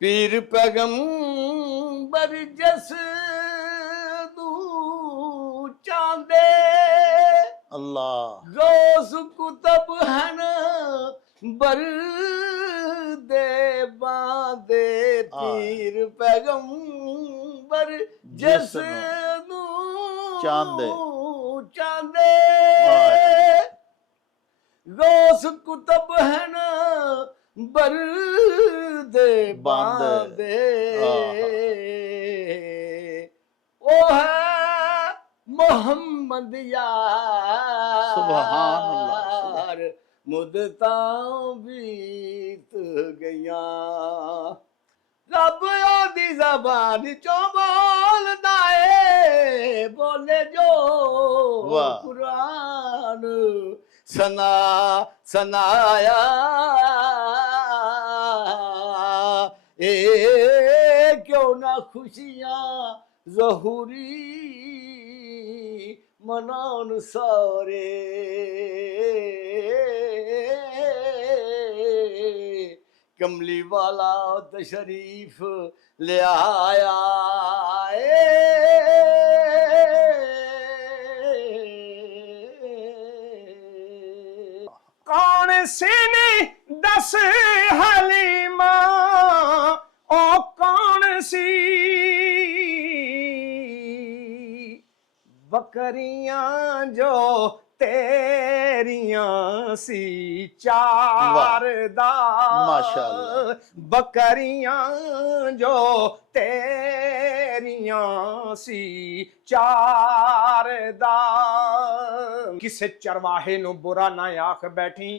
पीर पैगंबर जस तू चांदे अल्लाह गौस कुतब हन बर दे बांदे पीर पैगंबर जस तू चांदे चांदे गौस कुतब हन बर दे बांदे ओ है मोहम्मद यार सुभान अल्लाह मुदता बीत गया रब ओदी ज़बान चों बोलदा है बोले जो कुरान सनाया क्यों ना खुशियां ज़हूरी मनान सारे कमली वाला तशरीफ ले आया कौन सी ने दस हलीमा ओ कौन सी बकरियां जो तेरियां सी चार दा माशाअल्लाह बकरियां जो तेरियां सी चार दा किसे चरवाहे नु बुरा ना आख बैठी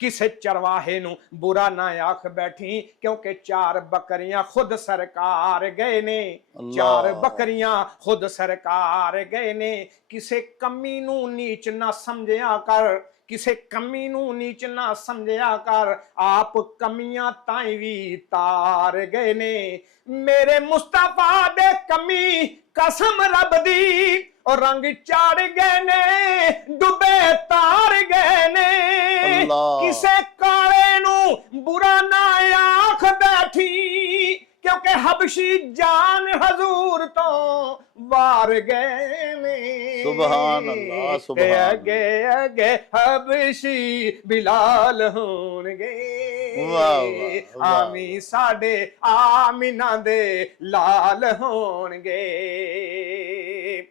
किसे चरवाहे नु बुरा ना आख बैठी क्योंकि चार बकरियां खुद सरकार गए ने चार बकरियां खुद सरकार गए ने किसे कमी नू नीच ना समझया कर किसे कमी नू नीच ना समझया कर आप कमियां ताई भी तार गए ने मेरे मुस्तफा दे कमी कसम रब दी और रंग चाड़ गए ने डुबे तार गए ने किसे काले नू बुरा ना आख बैठी क्योंकि हबशी जान हजूर तो वार गए ने सुभान अल्लाह सुभान अगे अगे हबशी बिलाल होणगे आमी साडे आमिना दे लाल होणगे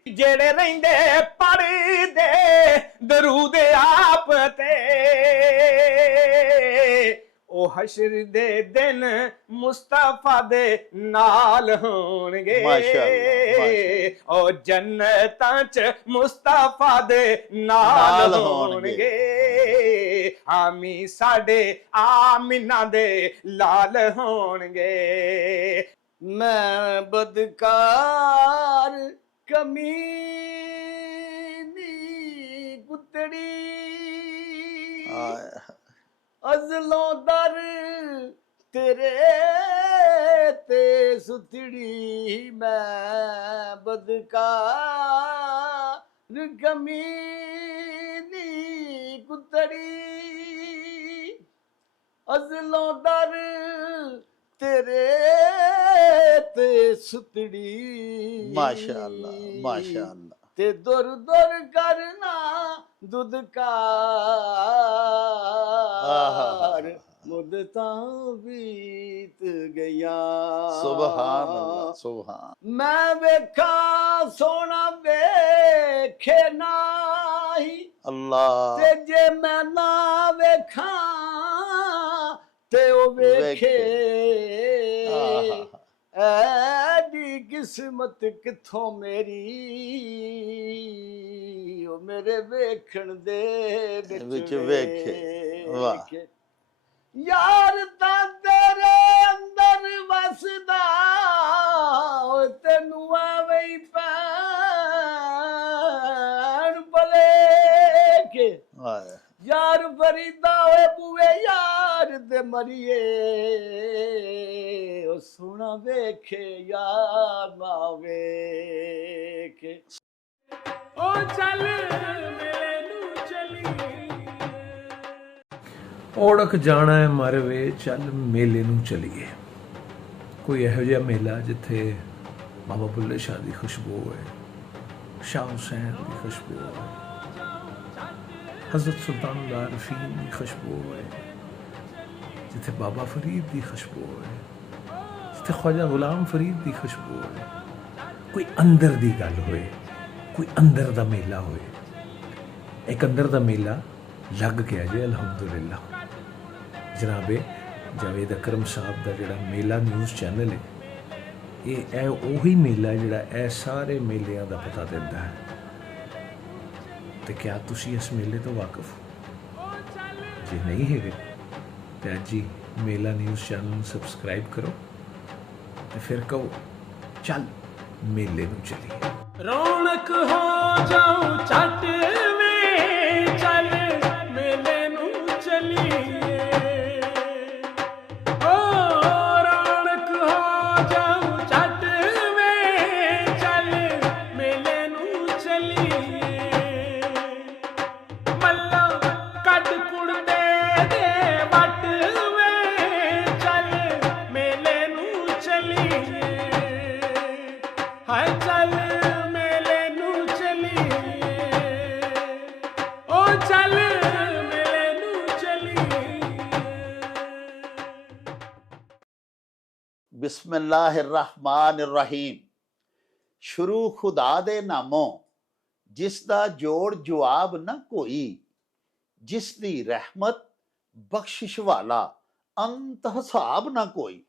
जेड़े रहिंदे पढ़दे दरूद आप ते ओ हशर दे दिन मुस्तफा दे नाल होणगे ओ जन्नतां च मुस्तफा दे नाल होणगे आमी साडे आमिना दे लाल होणगे मैं बदकार कमीनी कुतड़ी अजलों दर तेरे ते सुथड़ी मैं बदकार कमीनी कुतड़ी अजलों दर तेरे ते सुथड़ी माशाअल्लाह ते दुर दुर करना दुदकार मुदता बीत गया सुभान अल्लाह सुभान मैं वेखा सोना वेखे नाही अल्लाह ते जे मैं ना वेखा ते ओ वेखे ऐडी किस्मत किथों मेरी ओ मेरे वेखण दे विच वेखे वाह यार तां तेरे अंदर वसदा ओ तैनू आवे ही पैण भले यार फरीदा होए बुए यार दे मरिए ओ सोना वेखे यार ना वेखे ओ चल मेले नू चलिए ओढ़क जाना है मर वे चल मेले नू चलिए ਕੋਈ ਇਹੋ ਜਿਹਾ ਮੇਲਾ ਜਿੱਥੇ ਬਾਬਾ ਬੁੱਲੇ ਸ਼ਾਹ ਦੀ ਖੁਸ਼ਬੂ ਹੋਏ, ਸ਼ਾਹ ਹੁਸੈਨ ਦੀ ਖੁਸ਼ਬੂ ਹੋਏ, ਹਜ਼ਰਤ ਸੁਲਤਾਨ ਆਰਫੀਨ ਦੀ ਖੁਸ਼ਬੂ ਹੋਏ, ਜਿੱਥੇ ਬਾਬਾ ਫਰੀਦ ਦੀ ਖੁਸ਼ਬੂ ਹੋਏ, ਜਿੱਥੇ ख्वाजा गुलाम फरीद ਦੀ ਖੁਸ਼ਬੂ ਹੋਏ, ਕੋਈ ਅੰਦਰ ਦੀ ਗੱਲ ਹੋਏ, ਕੋਈ ਅੰਦਰ ਦਾ ਮੇਲਾ ਹੋਏ। ਇੱਕ ਅੰਦਰ ਦਾ ਮੇਲਾ ਲੱਗ ਗਿਆ ਜੀ, ਅਲਹਮਦੁਲਿਲਾ। ਜਨਾਬੇ ਜਾਵੇਦ ਅਕਰਮ ਸਾਹਿਬ ਦਾ ਜਿਹੜਾ ਮੇਲਾ ਨਿਊਜ਼ ਚੈਨਲ ਹੈ, ਇਹ ਉਹੀ ਮੇਲਾ ਜਿਹੜਾ ਇਹ ਸਾਰੇ ਮੇਲਿਆਂ ਦਾ ਪਤਾ ਦਿੰਦਾ ਹੈ। ਤੇ ਕਿਆ ਤੁਸੀਂ ਇਸ ਮੇਲੇ ਤੋਂ ਵਾਕਿਫ ਹੋ? ਜੇ ਨਹੀਂ ਹੈਗੇ ਤੇ ਅੱਜ ਹੀ ਮੇਲਾ ਨਿਊਜ਼ ਚੈਨਲ ਨੂੰ ਸਬਸਕ੍ਰਾਈਬ ਕਰੋ ਤੇ ਫਿਰ ਕਹੋ ਚੱਲ ਮੇਲੇ ਨੂੰ ਚੱਲੀਏ। ਰੌਣਕ ਹੋ ਜਾਉ ਛੱਟ ਵੇ, ਚੱਲ ਮੇਲੇ ਨੂੰ ਚੱਲੀਏ। ਓ ਰੌਣਕ ਹੋ ਜਾਉ ਛੱਟ ਵੇ, ਚੱਲ ਮੇਲੇ ਨੂੰ ਚੱਲੀਏ। ਮੱਲਾ ਕੱਢ ਕੁੜਦੇ ਦੇ ਵੱਟ ਵੇ, ਚੱਲ ਮੇਲੇ ਨੂੰ ਚੱਲੀਏ। ਹਾਏ ਚੱਲ ਮੇਲੇ ਨੂੰ ਚੱਲੀਏ, ਓ ਚੱਲ ਮੇਲੇ ਨੂੰ ਚੱਲੀਏ। ਬਿਸਮਿल्लाहिर्रहमानिर्रहीम। ਸ਼ੁਰੂ ਖੁਦਾ ਦੇ ਨਾਮੋਂ ਜਿਸ ਦਾ ਜੋੜ ਜਵਾਬ ਨਾ ਕੋਈ, ਜਿਸ ਦੀ ਰਹਿਮਤ ਬਖਸ਼ਿਸ਼ ਵਾਲਾ ਅੰਤ ਹਿਸਾਬ ਨਾ ਕੋਈ।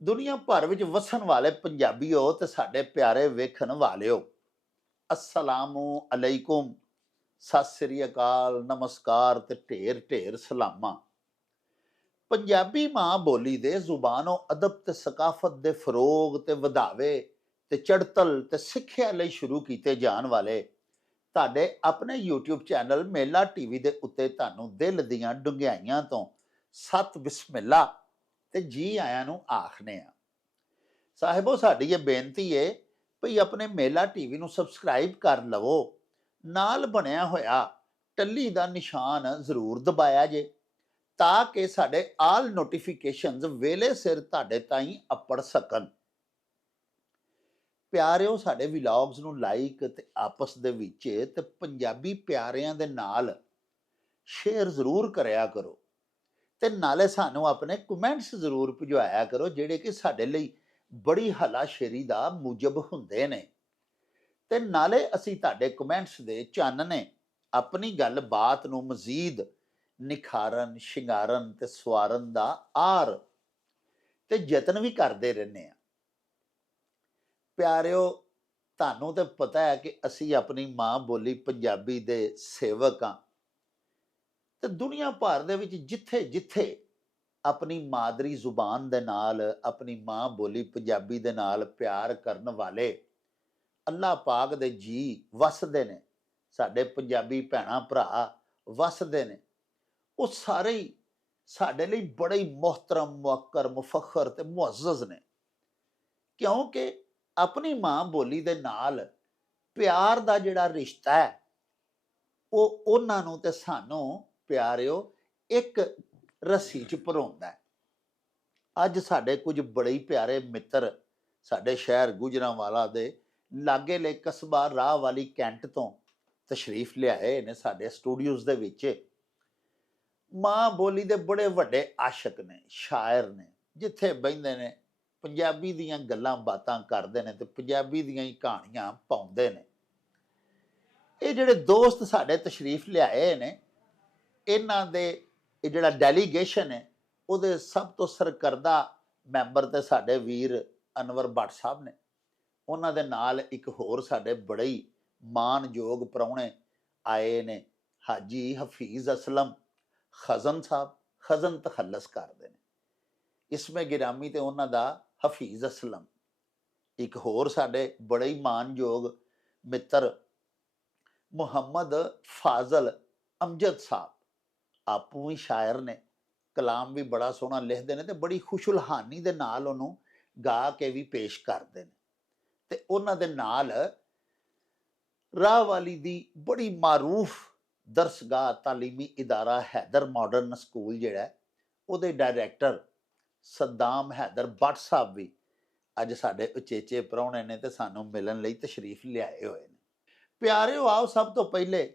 ਦੁਨੀਆ ਭਰ ਵਿੱਚ ਵਸਣ ਵਾਲੇ ਪੰਜਾਬੀਓ ਤੇ ਸਾਡੇ ਪਿਆਰੇ ਵੇਖਣ ਵਾਲਿਓ, ਅਸਲਾਮੁ ਅਲੈਕੁਮ, ਸਤਿ ਸ੍ਰੀ ਅਕਾਲ, ਨਮਸਕਾਰ ਤੇ ਢੇਰ ਢੇਰ ਸਲਾਮਾਂ। ਪੰਜਾਬੀ ਮਾਂ ਬੋਲੀ ਦੇ ਜ਼ੁਬਾਨੋਂ ਅਦਬ ਤੇ ਸਕਾਫਤ ਦੇ ਫਰੋਗ ਤੇ ਵਧਾਵੇ ਤੇ ਚੜਤਲ ਤੇ ਸਿੱਖਿਆ ਲਈ ਸ਼ੁਰੂ ਕੀਤੇ ਜਾਣ ਵਾਲੇ ਤੁਹਾਡੇ ਆਪਣੇ YouTube ਚੈਨਲ ਮੇਲਾ ਟੀਵੀ ਦੇ ਉੱਤੇ ਤੁਹਾਨੂੰ ਦਿਲ ਦੀਆਂ ਡੂੰਘਾਈਆਂ ਤੋਂ ਸਤ ਬਿਸਮਿਲ੍ਲਾ ਤੇ ਜੀ ਆਇਆਂ ਨੂੰ ਆਖਨੇ ਆ। ਸਾਹਿਬੋ, ਸਾਡੀ ਇਹ ਬੇਨਤੀ ਏ ਭਈ ਆਪਣੇ ਮੇਲਾ ਟੀਵੀ ਨੂੰ ਸਬਸਕ੍ਰਾਈਬ ਕਰ ਲਵੋ, ਨਾਲ ਬਣਿਆ ਹੋਇਆ ਟੱਲੀ ਦਾ ਨਿਸ਼ਾਨ ਜ਼ਰੂਰ ਦਬਾਇਆ ਜੇ, ਤਾਂ ਕਿ ਸਾਡੇ ਆਲ ਨੋਟੀਫਿਕੇਸ਼ਨਸ ਵੇਲੇ ਸਿਰ ਤੁਹਾਡੇ ਤਾਈਂ ਅੱਪੜ ਸਕਣ। ਪਿਆਰਿਓ, ਸਾਡੇ ਵਲੌਗਸ ਨੂੰ ਲਾਈਕ ਤੇ ਆਪਸ ਦੇ ਵਿੱਚ ਤੇ ਪੰਜਾਬੀ ਪਿਆਰਿਆਂ ਦੇ ਨਾਲ ਸ਼ੇਅਰ ਜ਼ਰੂਰ ਕਰਿਆ ਕਰੋ ਤੇ ਨਾਲੇ ਸਾਨੂੰ ਆਪਣੇ ਕਮੈਂਟਸ ਜ਼ਰੂਰ ਭਿਜਵਾਇਆ ਕਰੋ, ਜਿਹੜੇ ਕਿ ਸਾਡੇ ਲਈ ਬੜੀ ਹਲਾਸ਼ੇਰੀ ਦਾ ਮੂਜਬ ਹੁੰਦੇ ਨੇ। ਤੇ ਨਾਲੇ ਅਸੀਂ ਤੁਹਾਡੇ ਕਮੈਂਟਸ ਦੇ ਚਾਨਣੇ ਆਪਣੀ ਗੱਲ ਬਾਤ ਨੂੰ ਮਜ਼ੀਦ ਨਿਖਾਰਨ, ਸ਼ਿੰਗਾਰਨ ਤੇ ਸਵਾਰਨ ਦਾ ਆਰ ਤੇ ਯਤਨ ਵੀ ਕਰਦੇ ਰਹਿੰਦੇ ਆ। ਪਿਆਰਿਓ, ਤੁਹਾਨੂੰ ਤੇ ਪਤਾ ਹੈ ਕਿ ਅਸੀਂ ਆਪਣੀ ਮਾਂ ਬੋਲੀ ਪੰਜਾਬੀ ਦੇ ਸੇਵਕ ਹਾਂ ਤੇ ਦੁਨੀਆ ਭਰ ਦੇ ਵਿੱਚ ਜਿੱਥੇ ਜਿੱਥੇ ਆਪਣੀ ਮਾਦਰੀ ਜ਼ੁਬਾਨ ਦੇ ਨਾਲ, ਆਪਣੀ ਮਾਂ ਬੋਲੀ ਪੰਜਾਬੀ ਦੇ ਨਾਲ ਪਿਆਰ ਕਰਨ ਵਾਲੇ ਅੱਲਾਹ ਪਾਕ ਦੇ ਜੀ ਵਸਦੇ ਨੇ, ਸਾਡੇ ਪੰਜਾਬੀ ਭੈਣਾਂ ਭਰਾ ਵਸਦੇ ਨੇ, ਉਹ ਸਾਰੇ ਹੀ ਸਾਡੇ ਲਈ ਬੜੇ ਹੀ ਮੁਹਤਰਮ, ਮੁਅੱਕਰ, ਮੁਫਖਰ ਤੇ ਮੁਅੱਜ਼ਜ਼ ਨੇ, ਕਿਉਂਕਿ ਆਪਣੀ ਮਾਂ ਬੋਲੀ ਦੇ ਨਾਲ ਪਿਆਰ ਦਾ ਜਿਹੜਾ ਰਿਸ਼ਤਾ ਹੈ ਉਹ ਉਹਨਾਂ ਨੂੰ ਤੇ ਸਾਨੂੰ ਪਿਆਰਿਓ ਇੱਕ ਰੱਸੀ 'ਚ ਪਰੋਂਦਾ ਹੈ। ਅੱਜ ਸਾਡੇ ਕੁਝ ਬੜੇ ਹੀ ਪਿਆਰੇ ਮਿੱਤਰ ਸਾਡੇ ਸ਼ਹਿਰ ਗੁਜਰਾਂਵਾਲਾ ਦੇ ਲਾਗੇਲੇ ਕਸਬਾ ਰਾਹ ਵਾਲੀ ਕੈਂਟ ਤੋਂ ਤਸ਼ਰੀਫ ਲਿਆਏ ਨੇ ਸਾਡੇ ਸਟੂਡੀਓਜ਼ ਦੇ ਵਿੱਚ। ਮਾਂ ਬੋਲੀ ਦੇ ਬੜੇ ਵੱਡੇ ਆਸ਼ਕ ਨੇ, ਸ਼ਾਇਰ ਨੇ, ਜਿੱਥੇ ਬਹਿੰਦੇ ਨੇ ਪੰਜਾਬੀ ਦੀਆਂ ਗੱਲਾਂ ਬਾਤਾਂ ਕਰਦੇ ਨੇ ਤੇ ਪੰਜਾਬੀ ਦੀਆਂ ਹੀ ਕਹਾਣੀਆਂ ਪਾਉਂਦੇ ਨੇ। ਇਹ ਜਿਹੜੇ ਦੋਸਤ ਸਾਡੇ ਤਸ਼ਰੀਫ ਲਿਆਏ ਨੇ, ਇਹਨਾਂ ਦੇ ਇਹ ਜਿਹੜਾ ਡੈਲੀਗੇਸ਼ਨ ਹੈ ਉਹਦੇ ਸਭ ਤੋਂ ਸਰਕਰਦਾ ਮੈਂਬਰ ਤੇ ਸਾਡੇ ਵੀਰ ਅਨਵਰ ਭੱਟ ਸਾਹਿਬ ਨੇ। ਉਹਨਾਂ ਦੇ ਨਾਲ ਇੱਕ ਹੋਰ ਸਾਡੇ ਬੜੇ ਹੀ ਮਾਣਯੋਗ ਪ੍ਰਾਹੁਣੇ ਆਏ ਨੇ, ਹਾਜੀ ਹਫੀਜ਼ ਅਸਲਮ ਖਜ਼ਨ ਸਾਹਿਬ, ਖਜ਼ਨ ਤਖੱਲਸ ਕਰਦੇ ਨੇ, ਇਸਮੇ ਗਿਰਾਮੀ ਤੇ ਉਹਨਾਂ ਦਾ ਹਫੀਜ਼ ਅਸਲਮ। ਇੱਕ ਹੋਰ ਸਾਡੇ ਬੜੇ ਹੀ ਮਾਣਯੋਗ ਮਿੱਤਰ ਮੁਹੰਮਦ ਫਾਜ਼ਲ ਅਮਜਦ ਸਾਹਿਬ, ਆਪੂ ਵੀ ਸ਼ਾਇਰ ਨੇ, ਕਲਾਮ ਵੀ ਬੜਾ ਸੋਹਣਾ ਲਿਖਦੇ ਨੇ ਤੇ ਬੜੀ ਖੁਸ਼ੁਲਹਾਨੀ ਦੇ ਨਾਲ ਉਹਨੂੰ ਗਾ ਕੇ ਵੀ ਪੇਸ਼ ਕਰਦੇ ਨੇ। ਤੇ ਉਹਨਾਂ ਦੇ ਨਾਲ ਰਾਹ ਵਾਲੀ ਦੀ ਬੜੀ ਮਾਰੂਫ ਦਰਸਗਾਹ ਤਾਲੀਮੀ ਇਦਾਰਾ ਹੈਦਰ ਮਾਡਰਨ ਸਕੂਲ ਜਿਹੜਾ ਉਹਦੇ ਡਾਇਰੈਕਟਰ ਸੱਦਾਮ ਹੈਦਰ ਬੱਟ ਸਾਹਿਬ ਵੀ ਅੱਜ ਸਾਡੇ ਉਚੇਚੇ ਪ੍ਰਾਹੁਣੇ ਨੇ ਤੇ ਸਾਨੂੰ ਮਿਲਣ ਲਈ ਤਸ਼ਰੀਫ ਲਿਆਏ ਹੋਏ ਨੇ। ਪਿਆਰਿਓ, ਆਓ ਸਭ ਤੋਂ ਪਹਿਲੇ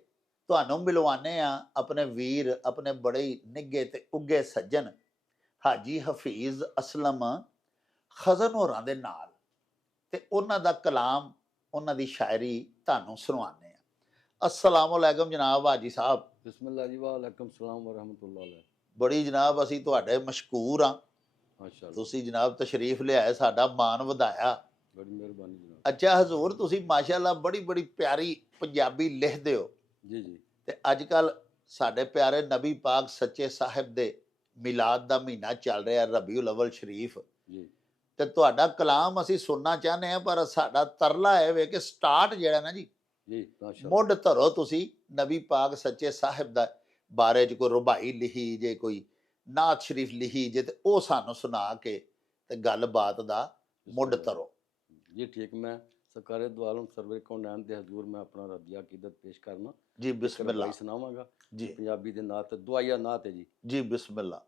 ਤੁਹਾਨੂੰ ਮਿਲਵਾਨੇ ਆ ਆਪਣੇ ਵੀਰ, ਆਪਣੇ ਬੜੇ ਹੀ ਨਿੱਘੇ ਤੇ ਉੱਘੇ ਸੱਜਣ ਹਾਜੀ ਹਫੀਜ਼ ਅਸਲਮ ਖਜ਼ਨ ਹੋਰਾਂ ਦੇ ਨਾਲ, ਤੇ ਉਹਨਾਂ ਦਾ ਕਲਾਮ, ਉਹਨਾਂ ਦੀ ਸ਼ਾਇਰੀ ਤੁਹਾਨੂੰ ਸੁਣਾਉਂਦੇ ਆ। अस्सलाम वालेकुम जनाब हाजी साहब। बिस्मिल्लाह जी वालेकुम सलाम व रहमतुल्लाह अलैह। बड़ी जनाब ਅਸੀਂ ਤੁਹਾਡੇ ਮਸ਼ਕੂਰ ਹਾਂ, माशाअल्लाह ਤੁਸੀਂ ਜਨਾਬ ਤਸ਼ਰੀਫ ਲਿਆਏ, ਸਾਡਾ ਮਾਣ ਵਧਾਇਆ। बड़ी मेहरबानी जनाब। ਅੱਛਾ ਹਜ਼ੂਰ, ਤੁਸੀਂ ਮਾਸ਼ਾਅੱਲਾ ਬੜੀ ਬੜੀ ਪਿਆਰੀ ਪੰਜਾਬੀ ਲਿਖਦੇ ਹੋ जी जी ਤੇ ਅੱਜ ਕੱਲ ਸਾਡੇ ਪਿਆਰੇ ਨਬੀ ਪਾਕ ਸੱਚੇ ਸਾਹਿਬ ਦੇ ਮਿਲਾਦ ਦਾ ਮਹੀਨਾ ਚੱਲ ਰਿਹਾ, ਰਬੀਉਲ ਅਵਲ ਸ਼ਰੀਫ, जी ਤੇ ਤੁਹਾਡਾ ਕਲਾਮ ਅਸੀਂ ਸੁਣਨਾ ਚਾਹੁੰਦੇ ਹਾਂ, ਪਰ ਸਾਡਾ ਤਰਲਾ ਹੈ ਵੇ ਕਿ ਸਟਾਰਟ ਜਿਹੜਾ ਨਾ ਜੀ जी माशाअल्लाह। ਮੁੱਢ ਧਰੋ ਤੁਸੀਂ ਨਬੀ ਪਾਕ ਸੱਚੇ ਸਾਹਿਬ ਦਾ ਬਾਰੇ ਚ ਕੋਈ ਰੁਬਾਈ ਲਿਖੀ ਜੇ, ਕੋਈ ਨਾਤ ਸ਼ਰੀਫ ਲਿਖੀ ਜੇ, ਤੇ ਉਹ ਸਾਨੂੰ ਸੁਣਾ ਕੇ ਤੇ ਗੱਲਬਾਤ ਦਾ ਮੁੱਢ ਧਰੋ। जी ठीक, मैं सरकारे दो आलम सरवर कौनैन दे हजूर मैं अपना रबिया अकीदत पेश करना। जी बिस्मिल्लाह। भाई सुनावांगा जी पंजाबी दे नात, दुआया नात है जी। जी बिस्मिल्लाह।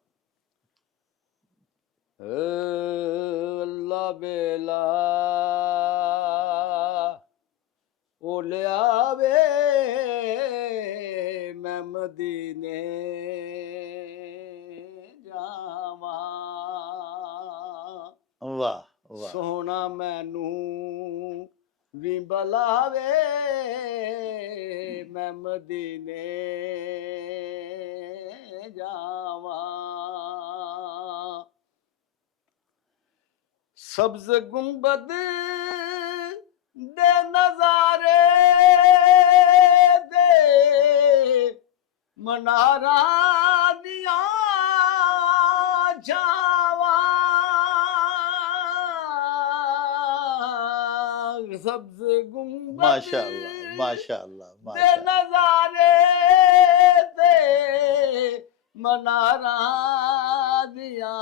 अल्लाह बेला ओ ले आवे मैं मदीने जावा, वाह वाह सोना मैनू भी बलावे मैं मदीने जावा। सब्ज गुंबद दे नजारे दे मनारा दिया जावा, सब्ज गुंबद माशाअल्लाह माशाअल्लाह दे माशाअल्लाह। नजारे दे मनारा दिया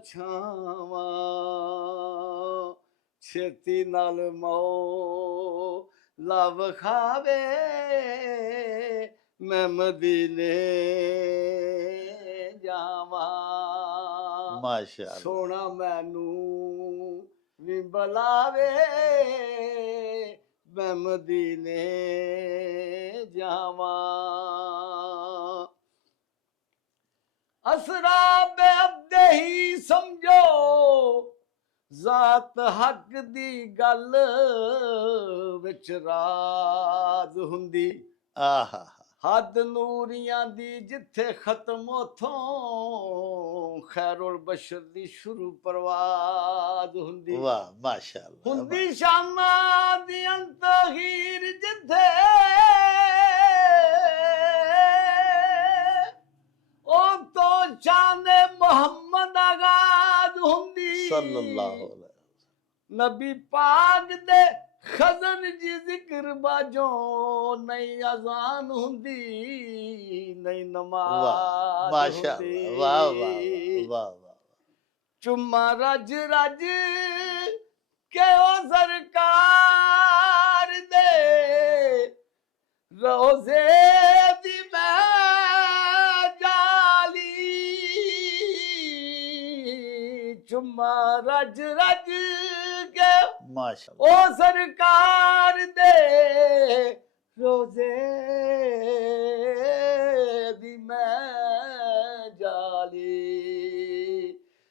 छावा, छेती नाल मौला वखावे मैं मदीने जावा, माशाअल्लाह सोना मैनू भी बलावे मैं मदीने जावा। असराब अब्दे ही समझो जात हक दी गल विच राज हुंदी, आहा हद नूरियां दी जिथे खत्म उथों खैरुल बशर दी शुरू परवाज हुंदी, वाह माशाअल्लाह हुंदी शाना दी अंतहीर जिथे ओ तो शान मोहम्मद आगाज हुंदी, सल्लल्लाहु अलैहि नबी पाक दे खजन जी जिक्र बाजो नई अजान हुंदी, नई वाह नमाज माशाअल्लाह वाह वाह वाह वाह। चुम्मा रज रज के ओ सरकार दे रोजे दी मैं जाली, चुम्मा रज रज के माशाअल्लाह ओ सरकार दे रोजे दी मैं जाली,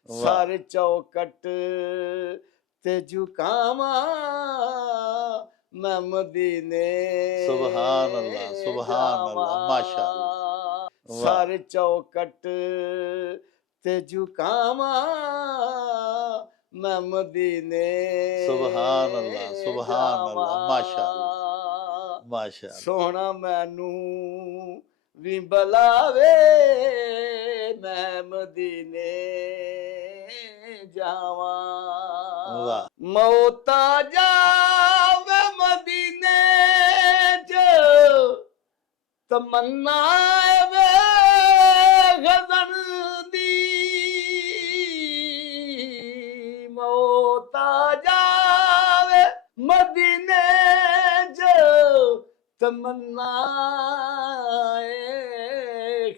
वाह। सर चौकट ते झुकावा मैं मदीने सुभान अल्लाह सुभान अल्लाह माशाअल्लाह वाह। सर चौकट ते झुकावा मैं मदीने सुभान अल्लाह माशाअल्लाह माशाअल्लाह। सोना मैनू भी बलावे मैं मदीने जावा, वाह। मौता जावे मदीने च तमन्ना वे गजन दी, मौता जावे मदीने च तमन्ना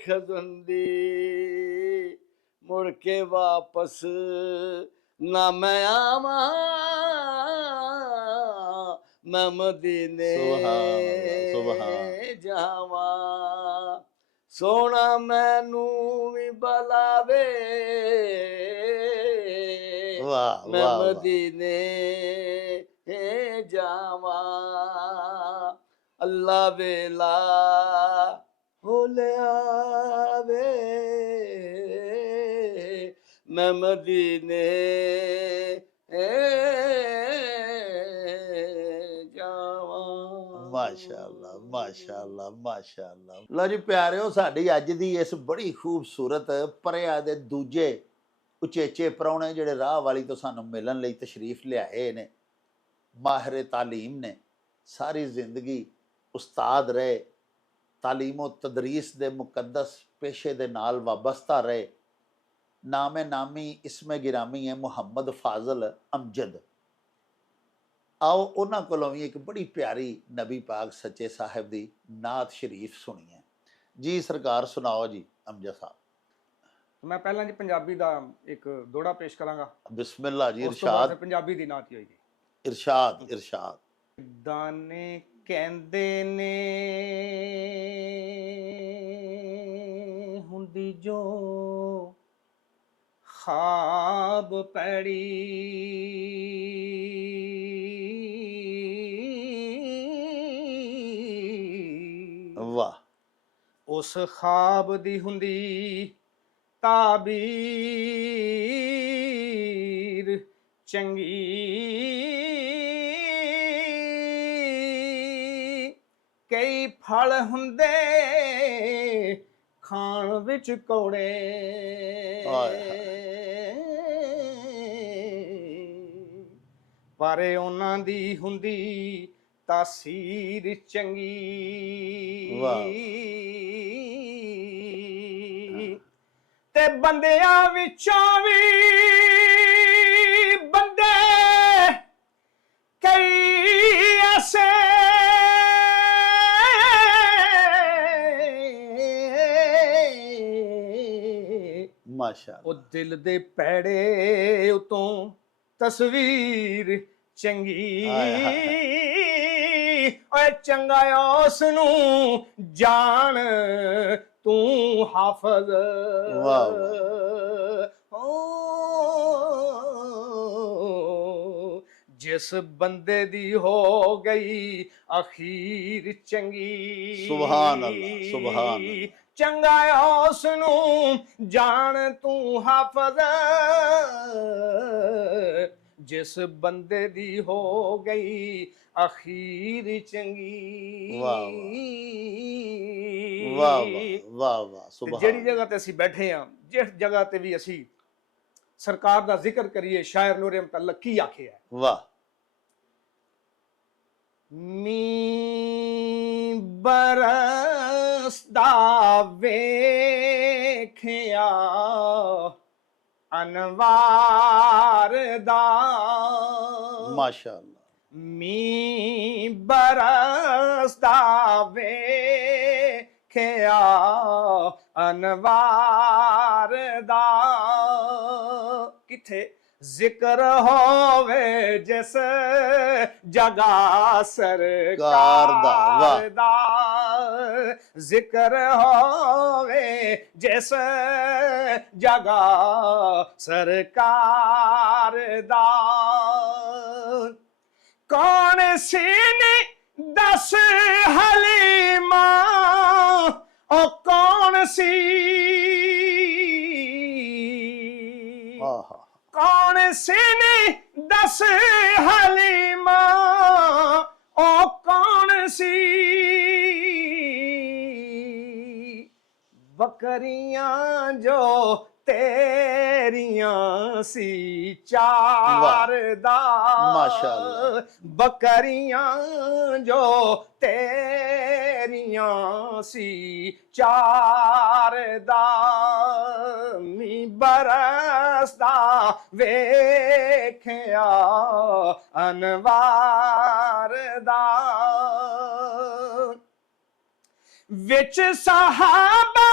खजन दी, ਮੁੜ ਕੇ ਵਾਪਸ ਨਾ ਮੈਂ ਆਵਾਂ ਮੈਂ ਮਦੀਨੇ ਜਾਵਾਂ ਸੋਹਣਾ ਮੈਨੂੰ ਵੀ ਬੁਲਾਵੇ ਮੈਂ ਮਦੀਨੇ ਜਾਵਾਂ ਅੱਲਾ ਵੇਲਾ ਹੋ ਲਿਆਵੇ ਮੈਂ ਮਦੀਨੇ ਜਾਵਾਂ। ਮਾਸ਼ਾਅੱਲਾ ਮਾਸ਼ਾਅੱਲਾ ਮਾਸ਼ਾਅੱਲਾ। ਲਓ ਜੀ ਪਿਆਰਿਓ, ਸਾਡੀ ਅੱਜ ਦੀ ਇਸ ਬੜੀ ਖੂਬਸੂਰਤ ਪਰਿਆ ਦੇ ਦੂਜੇ ਉਚੇਚੇ ਪ੍ਰਾਹੁਣੇ ਜਿਹੜੇ ਰਾਹ ਵਾਲੀ ਤੋਂ ਸਾਨੂੰ ਮਿਲਣ ਲਈ ਤਸ਼ਰੀਫ ਲਿਆਏ ਨੇ, ਮਾਹਿਰ ਤਾਲੀਮ ਨੇ, ਸਾਰੀ ਜ਼ਿੰਦਗੀ ਉਸਤਾਦ ਰਹੇ, ਤਾਲੀਮ व तदरीस ਦੇ ਮੁਕੱਦਸ ਪੇਸ਼ੇ ਦੇ ਨਾਲ ਵਾਬਸਤਾ ਰਹੇ। ਨਾਮੇ ਨਾਮੀ ਇਸਮੇ ਗਿਰਾਮੀ ਹੈ ਮੁਹੰਮਦ ਫਾਜ਼ਲ ਅਮਜਦ। ਆਓ ਉਹਨਾਂ ਕੋਲੋਂ ਵੀ ਇੱਕ ਬੜੀ ਪਿਆਰੀ ਨਬੀ ਪਾਕ ਸੱਚੇ ਸਾਹਿਬ ਦੀ ਨਾਤ ਸ਼ਰੀਫ ਸੁਣੀਏ। ਜੀ ਸਰਕਾਰ ਸੁਣਾਓ ਜੀ ਅਮਜਦ ਸਾਹਿਬ। ਮੈਂ ਪਹਿਲਾਂ ਜੀ ਪੰਜਾਬੀ ਦਾ ਇੱਕ ਦੋੜਾ ਪੇਸ਼ ਕਰਾਂਗਾ। ਬਿਸਮਿਲ੍ਲਾ ਜੀ। ਉਸ ਤੋਂ ਬਾਅਦ ਇਰਸ਼ਾਦ ਫਿਰ ਪੰਜਾਬੀ ਦੀ ਨਾਤ ਹੀ ਹੋਏਗੀ। ਇਰਸ਼ਾਦ ਇਰਸ਼ਾਦ। ਦਾਨੇ ਕਹਿੰਦੇ ਨੇ ਹੁੰਦੀ ਜੋ ਖਾਬ ਪੈੜੀ ਵਾਹ। ਉਸ ਖਾਬ ਦੀ ਹੁੰਦੀ ਤਾਬੀਰ ਚੰਗੀ ਕਈ ਫਲ ਹੁੰਦੇ ਖਾਣ ਵਿੱਚ ਕੌੜੇ ਪਰ ਉਹਨਾਂ ਦੀ ਹੁੰਦੀ ਤਾਸੀਰ ਚੰਗੀ ਤੇ ਬੰਦਿਆਂ ਵਿੱਚੋਂ ਵੀ ਬੰਦੇ ਕਈ ਐਸੇ ਮਾਸ਼ਾਅੱਲਾ। ਉਹ ਦਿਲ ਦੇ ਪੈੜੇ ਉਤੋਂ ਤਸਵੀਰ ਚੰਗੀ ਓਏ ਚੰਗਾ ਉਸ ਨੂੰ ਜਾਣ ਤੂੰ ਹਾਫਜ਼। ਵਾਹ ਜਿਸ ਬੰਦੇ ਦੀ ਹੋ ਗਈ ਅਖੀਰ ਚੰਗੀ ਸੁਭਾਨ ਅੱਲਾਹ ਸੁਭਾਨ ਅੱਲਾਹ। ਚੰਗਾ ਉਸ ਨੂੰ ਜਾਣ ਤੂੰ ਹਾਫਜ਼ ਜਿਸ ਬੰਦੇ ਦੀ ਹੋ ਗਈ ਅਖੀਰ ਚੰਗੀ। ਵਾਹ ਵਾਹ ਵਾਹ ਵਾਹ ਸੁਭਾਨ। ਜਿਹੜੀ ਜਗ੍ਹਾ ਤੇ ਅਸੀਂ ਬੈਠੇ ਆ, ਜਿਸ ਜਗ੍ਹਾ ਤੇ ਵੀ ਅਸੀਂ ਸਰਕਾਰ ਦਾ ਜ਼ਿਕਰ ਕਰੀਏ, ਸ਼ਾਇਰ ਨੂਰੇ ਮੁਤੱਲਕ ਕੀ ਆਖਿਆ? ਵਾਹ। ਮੀਂਹ ਬਰਸਦਾ ਵੇਖਿਆ ਅਨਵਾਰ ਦਾ ਮਾਸ਼ਾਅੱਲਾ। ਮੀਂਹ ਬਰਸਦਾ ਵੇਖਿਆ ਅਨਵਾਰ ਦਾ ਕਿਥੇ ਜ਼ਿਕਰ ਹੋਵੇ ਜਿਸ ਜਗ੍ਹਾ ਸਰਕਾਰ ਦਾ ਜ਼ਿਕਰ ਹੋਵੇ ਜਿਸ ਜਗ੍ਹਾ ਸਰਕਾਰ ਦਾ ਕੌਣ ਸੀ ਨੀ ਦੱਸ ਹਲੀਮਾ ਉਹ ਕੌਣ ਸੀ ਕੌਣ ਸੀ ਨੀ ਦੱਸ ਹਲੀਮਾ ਉਹ ਕੌਣ ਸੀ ਬੱਕਰੀਆਂ ਜੋ ਤੇਰੀਆਂ ਸੀ ਚਾਰ ਦਾ ਮਾਸ਼ਾਅੱਲਾ। ਬੱਕਰੀਆਂ ਜੋ ਤੇਰੀਆਂ ਸੀ ਚਾਰ ਦਾ ਮੀਂਹ ਬਰਸਦਾ ਵੇਖਿਆ ਅਨਵਾਰ ਦਾ ਵਿੱਚ ਸਹਾਬਾ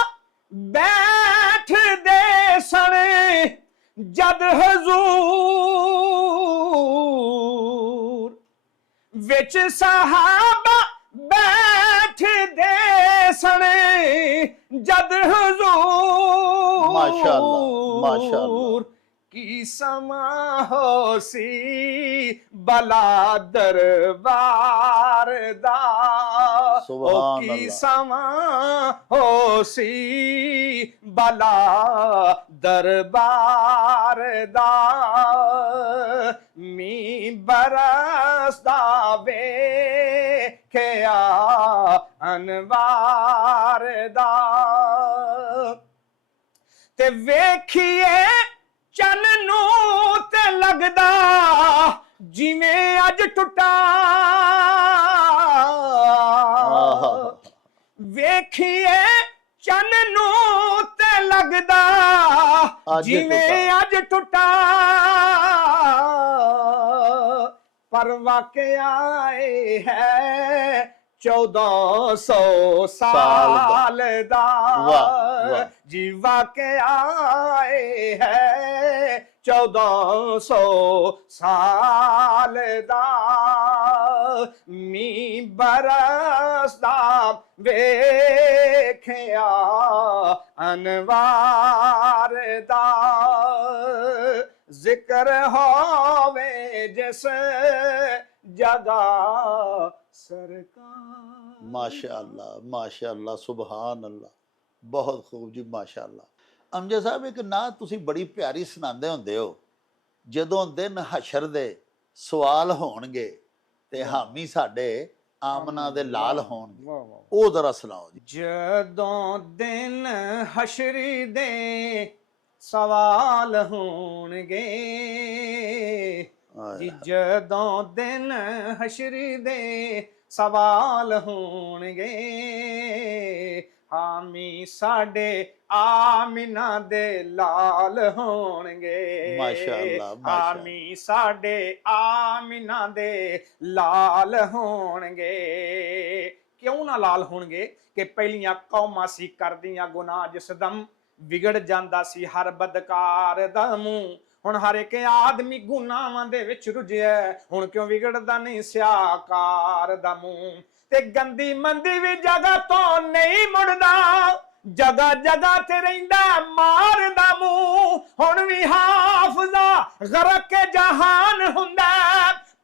ਬੈਠਦੇ ਸਣੇ जद हजूर विच सहाबा बैठदे सने जद हजूर माशाअल्लाह की समा होसी बला दरबार दा सुभान की अल्लाह समा होसी बला दरबार दा मी बरसदा वेखिया अनवार दा ते वेखिए चन नू ते लगदा जिवें अज टुटा वेखिए चन नू ते लगदा जिवें अज टुटा पर वाकया है 1400 साल दा जी वाकया है 1400 साल दा मी बरसदा वेखिया अनवार दा जिक्र होवे जिस जगह सरकार माशाअल्लाह सुभान अल्लाह बहुत खूब जी माशाअल्लाह अमजद साहब एक ना तुसी बड़ी प्यारी सुनांदे हुंदे हो जदों दिन हशर दे सवाल होणगे ते हामी साडे आमना दे लाल होणगे ओ जरा सुनाओ जी जदों दिन हशरी दे सवाल होणगे जी जदों दिन हशरी दे सवाल होणगे हामी साडे आमिना दे लाल होणगे माशाअल्लाह हामी साडे आमिना दे लाल होणगे क्यों ना लाल होणगे कि पहलियां कौमां सी करदियां गुनाह जिस दम ਵਿਗੜ ਜਾਂਦਾ ਸੀ ਹਰ ਬਦਕਾਰ ਦਾ ਮੂੰਹ ਹੁਣ ਹਰ ਇੱਕ ਆਦਮੀ ਗੁਨਾਹਾਂ ਦੇ ਵਿੱਚ ਰੁੱਝਿਆ ਹੁਣ ਕਿਉਂ ਵਿਗੜਦਾ ਨਹੀਂ ਸਿਆਕਾਰ ਦਾ ਮੂੰਹ ਤੇ ਗੰਦੀ ਮੰਦੀ ਵੀ ਜਗ੍ਹਾ ਤੋਂ ਨਹੀਂ ਮੁੜਦਾ ਜਗ੍ਹਾ ਜਗ੍ਹਾ ਤੇ ਰਹਿੰਦਾ ਮਾਰਦਾ ਮੂੰਹ ਹੁਣ ਵੀ ਹਾਫਜ਼ਾ ਗਰਕ ਕੇ ਜਹਾਨ ਹੁੰਦਾ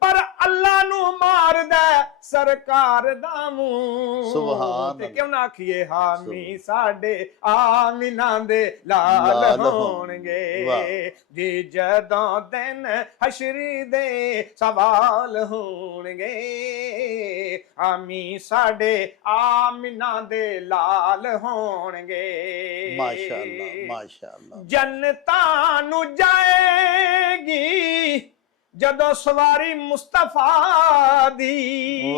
ਪਰ ਅੱਲਾ ਨੂੰ ਮਾਰਦਾ ਸਰਕਾਰ ਦਾ ਮੂੰਹ ਸੁਭਾਨ ਤੇ ਕਿਉਂ ਨਾ ਆਖੀਏ ਹਾਮੀ ਸਾਡੇ ਆਮਿਨਾ ਦੇ ਲਾਲ ਹੋਣਗੇ ਜੀ ਜਦੋਂ ਦਿਨ ਹਸ਼ਰੀ ਦੇ ਸਵਾਲ ਹੋਣਗੇ ਆਮੀ ਸਾਡੇ ਆਮਿਨਾ ਦੇ ਲਾਲ ਹੋਣਗੇ ਮਾਸ਼ਾਅੱਲਾ ਜੰਨਤਾਂ ਨੂੰ ਜਾਏਗੀ ਜਦੋਂ ਸਵਾਰੀ ਮੁਸਤਫਾ ਦੀ